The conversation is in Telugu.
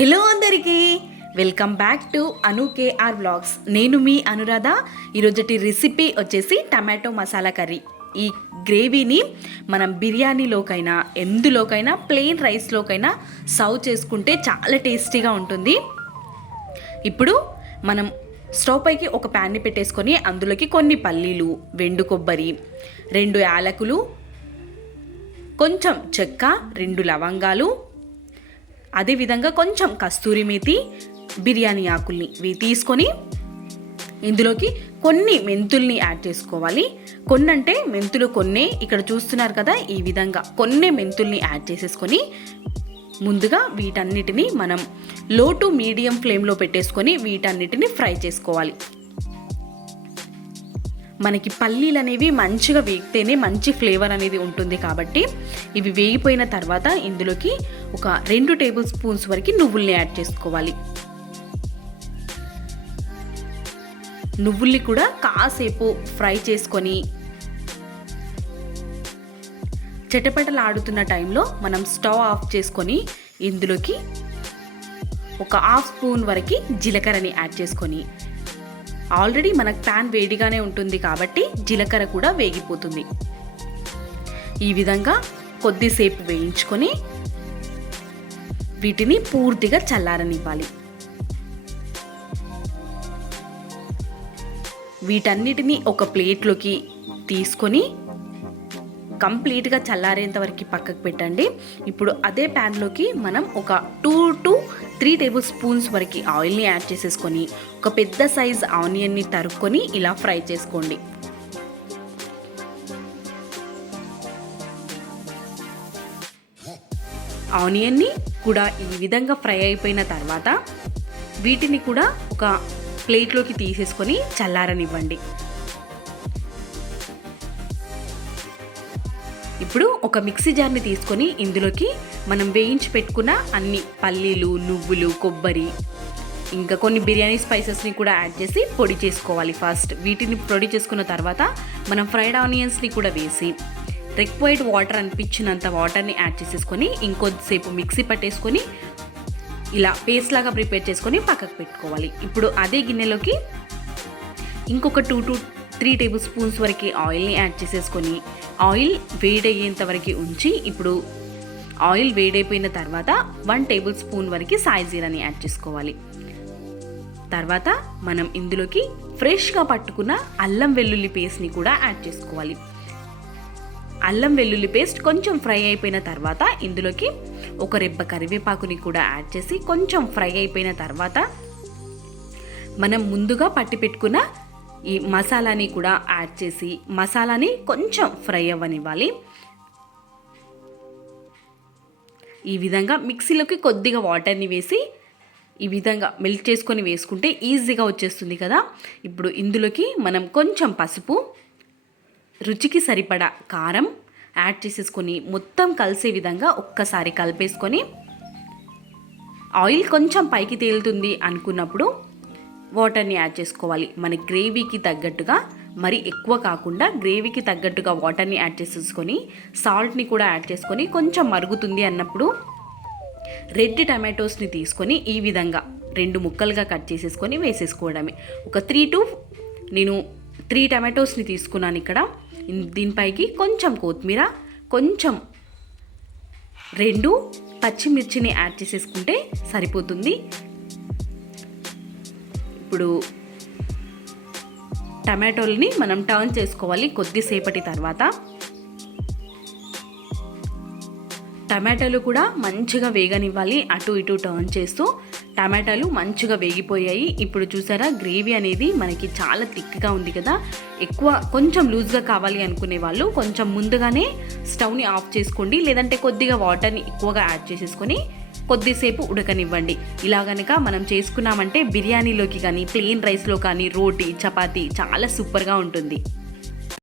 హలో అందరికీ, welcome back to Anu KR vlogs. నేను మీ అనురాధ. ఈరోజుటి రెసిపీ వచ్చేసి టమాటో మసాలా కర్రీ. ఈ గ్రేవీని మనం బిర్యానీలోకైనా ఎందులోకైనా ప్లెయిన్ రైస్లోకైనా సర్వ్ చేసుకుంటే చాలా టేస్టీగా ఉంటుంది. ఇప్పుడు మనం స్టవ్ పైకి ఒక ప్యాన్ని పెట్టేసుకొని అందులోకి కొన్ని పల్లీలు, వెండు కొబ్బరి, 2 యాలకులు, కొంచెం చెక్క, 2 లవంగాలు, అదేవిధంగా కొంచెం కస్తూరి మేతి, బిర్యానీ ఆకుల్ని తీసుకొని ఇందులోకి కొన్ని మెంతుల్ని యాడ్ చేసుకోవాలి. కొన్ని అంటే మెంతులు కొన్నే, ఇక్కడ చూస్తున్నారు కదా, ఈ విధంగా కొన్ని మెంతుల్ని యాడ్ చేసేసుకొని ముందుగా వీటన్నిటిని మనం లో టు మీడియం ఫ్లేమ్లో పెట్టేసుకొని వీటన్నిటిని ఫ్రై చేసుకోవాలి. మనకి పల్లీలు అనేవి మంచిగా వేగితేనే మంచి ఫ్లేవర్ అనేది ఉంటుంది కాబట్టి ఇవి వేగిపోయిన తర్వాత ఇందులోకి ఒక 2 టేబుల్ స్పూన్స్ వరకు నువ్వుల్ని యాడ్ చేసుకోవాలి. నువ్వుల్ని కూడా కాసేపు ఫ్రై చేసుకొని చిటపటలాడుతున్న టైంలో మనం స్టవ్ ఆఫ్ చేసుకొని ఇందులోకి ఒక 1/2 స్పూన్ వరకు జీలకర్రని యాడ్ చేసుకొని, ఆల్రెడీ మనకు ప్యాన్ వేడిగానే ఉంటుంది కాబట్టి జీలకర్ర కూడా వేగిపోతుంది. ఈ విధంగా కొద్దిసేపు వేయించుకొని వీటిని పూర్తిగా చల్లారనివ్వాలి. వీటన్నిటిని ఒక ప్లేట్లోకి తీసుకొని కంప్లీట్గా చల్లారేంత వరకు పక్కకు పెట్టండి. ఇప్పుడు అదే ప్యాన్లోకి మనం ఒక 2 to 3 టేబుల్ స్పూన్స్ వరకు ఆయిల్ని యాడ్ చేసేసుకొని ఒక పెద్ద సైజ్ ఆనియన్ని తరుక్కొని ఇలా ఫ్రై చేసుకోండి. ఆనియన్ని కూడా ఈ విధంగా ఫ్రై అయిపోయిన తర్వాత వీటిని కూడా ఒక ప్లేట్లోకి తీసేసుకొని చల్లారనివ్వండి. ఇప్పుడు ఒక మిక్సీ జార్ని తీసుకొని ఇందులోకి మనం వేయించి పెట్టుకున్న అన్ని పల్లీలు, నువ్వులు, కొబ్బరి, ఇంకా కొన్ని బిర్యానీ స్పైసెస్ని కూడా యాడ్ చేసి పొడి చేసుకోవాలి. ఫస్ట్ వీటిని పొడి చేసుకున్న తర్వాత మనం ఫ్రైడ్ ఆనియన్స్ని కూడా వేసి రిక్వైర్డ్ వాటర్ అనిపించినంత వాటర్ని యాడ్ చేసేసుకొని ఇంకొద్దిసేపు మిక్సీ పట్టేసుకొని ఇలా పేస్ట్ లాగా ప్రిపేర్ చేసుకొని పక్కకు పెట్టుకోవాలి. ఇప్పుడు అదే గిన్నెలోకి ఇంకొక 2 to 3 టేబుల్ స్పూన్స్ వరకు ఆయిల్ని యాడ్ చేసేసుకొని ఆయిల్ వేడయ్యేంత వరకు ఉంచి, ఇప్పుడు ఆయిల్ వేడైపోయిన తర్వాత 1 టేబుల్ స్పూన్ వరకు సాయి జీరాని యాడ్ చేసుకోవాలి. తర్వాత మనం ఇందులోకి ఫ్రెష్గా పట్టుకున్న అల్లం వెల్లుల్లి పేస్ట్ని కూడా యాడ్ చేసుకోవాలి. అల్లం వెల్లుల్లి పేస్ట్ కొంచెం ఫ్రై అయిపోయిన తర్వాత ఇందులోకి ఒక రెబ్బ కరివేపాకుని కూడా యాడ్ చేసి కొంచెం ఫ్రై అయిపోయిన తర్వాత మనం ముందుగా పట్టి పెట్టుకున్న ఈ మసాలాని కూడా యాడ్ చేసి మసాలాని కొంచెం ఫ్రై అవ్వనివ్వాలి. ఈ విధంగా మిక్సీలోకి కొద్దిగా వాటర్ని వేసి ఈ విధంగా మెల్ట్ చేసుకొని వేసుకుంటే ఈజీగా వచ్చేస్తుంది కదా. ఇప్పుడు ఇందులోకి మనం కొంచెం పసుపు, రుచికి సరిపడా కారం యాడ్ చేసేసుకొని మొత్తం కలిసే విధంగా ఒక్కసారి కలిపేసుకొని ఆయిల్ కొంచెం పైకి తేలుతుంది అనుకున్నప్పుడు వాటర్ని యాడ్ చేసుకోవాలి. మన గ్రేవీకి తగ్గట్టుగా, మరి ఎక్కువ కాకుండా గ్రేవీకి తగ్గట్టుగా వాటర్ని యాడ్ చేసేసుకొని సాల్ట్ని కూడా యాడ్ చేసుకొని కొంచెం మరుగుతుంది అన్నప్పుడు రెడ్ టమాటోస్ని తీసుకొని ఈ విధంగా 2 ముక్కలుగా కట్ చేసేసుకొని వేసేసుకోవడమే. ఒక 3 టమాటోస్ని తీసుకున్నాను ఇక్కడ. దీనిపైకి కొంచెం కొత్తిమీర, కొంచెం 2 పచ్చిమిర్చిని యాడ్ చేసేసుకుంటే సరిపోతుంది. ఇప్పుడు టమాటోల్ని మనం టర్న్ చేసుకోవాలి. కొద్దిసేపటి తర్వాత టమాటాలు కూడా మంచిగా వేగనివ్వాలి. అటు ఇటు టర్న్ చేస్తూ టమాటాలు మంచిగా వేగిపోయాయి. ఇప్పుడు చూసారా, గ్రేవీ అనేది మనకి చాలా థిక్గా ఉంది కదా. కొంచెం లూజ్గా కావాలి అనుకునే వాళ్ళు కొంచెం ముందుగానే స్టవ్ని ఆఫ్ చేసుకోండి, లేదంటే కొద్దిగా వాటర్ని ఎక్కువగా యాడ్ చేసేసుకొని కొద్దిసేపు ఉడకనివ్వండి. ఇలా కనుక మనం చేసుకున్నామంటే బిర్యానీలోకి కానీ ప్లెయిన్ రైస్లో కానీ రోటీ, చపాతీ చాలా సూపర్గా ఉంటుంది.